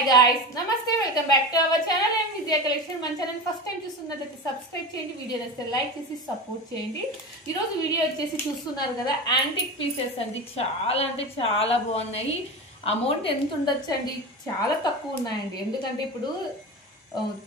hi guys నమస్తే welcome back to our channel and Vijaya collection మన channel first time చూస్తున్నట్లయితే subscribe చేయండి video నచ్చితే లైక్ చేసి సపోర్ట్ చేయండి ఈ రోజు వీడియో వచ్చేసి చూస్తున్నారు కదా యాంటిక్ పీసెస్ అండి చాలా అంటే చాలా బాగున్నాయి అమౌంట్ ఎంత ఉండొచ్చు అండి చాలా తక్కువ ఉన్నాయండి ఎందుకంటే ఇప్పుడు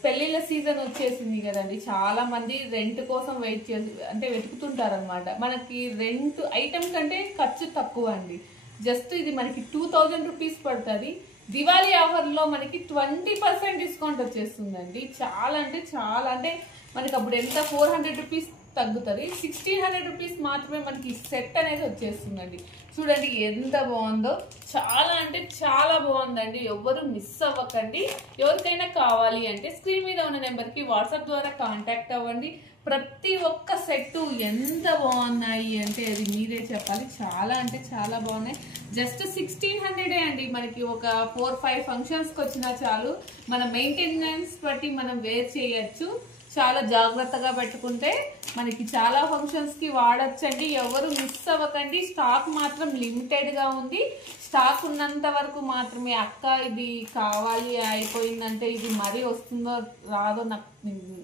పెళ్లిళ్ళ సీజన్ వచ్చేసింది కదండి చాలా మంది రెంట్ కోసం వెయిట్ చేసి అంటే వెతుకుతుంటారు అనమాట మనకి రెంట్ ఐటమ్ కంటే ఖర్చు తక్కువ అండి జస్ట్ ఇది మనకి 2000 రూపీస్ పడుతుంది దివాళీ ఆఫర్ లో మనకి 20% డిస్కౌంట్ వచ్చేస్తుందండి చాలా అంటే మనకి అప్పుడు ఎంత 400 రూపీస్ తగ్గుతుంది 1600 రూపీస్ మాత్రమే మనకి సెట్ అనేది వచ్చేస్తుందండి చూడండి ఎంత బాగుందో చాలా అంటే చాలా బాగుందండి ఎవరు మిస్ అవ్వకండి ఎవరికైనా కావాలి అంటే స్క్రీన్ మీద ఉన్న నెంబర్కి వాట్సాప్ ద్వారా కాంటాక్ట్ అవ్వండి ప్రతి ఒక్క సెట్ ఎంత బాగున్నాయి అంటే అది మీరే చెప్పాలి చాలా అంటే చాలా బాగున్నాయి జస్ట్ 1600 అండి మనకి ఒక 4-5 ఫంక్షన్స్కి వచ్చినా చాలు మన మెయింటెనెన్స్ బట్టి మనం వేర్ చేయొచ్చు చాలా జాగ్రత్తగా పెట్టుకుంటే మనకి చాలా ఫంక్షన్స్కి వాడచ్చండి ఎవరు మిస్ అవ్వకండి స్టాక్ మాత్రం లిమిటెడ్గా ఉంది స్టాక్ ఉన్నంత వరకు మాత్రమే అక్క ఇది కావాలి అయిపోయిందంటే ఇది మరీ వస్తుందో రాదో నాకు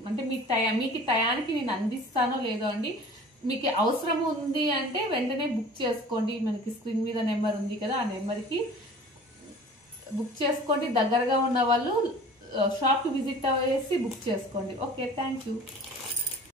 అంటే మీకు టయానికి నేను అందిస్తానో లేదో అండి మీకు అవసరం ఉంది అంటే వెంటనే బుక్ చేసుకోండి మనకి స్క్రీన్ మీద నెంబర్ ఉంది కదా ఆ నెంబర్కి బుక్ చేసుకోండి దగ్గరగా ఉన్న వాళ్ళు షాప్కి విజిట్ అయ్యేసి బుక్ చేసుకోండి ఓకే థ్యాంక్ యూ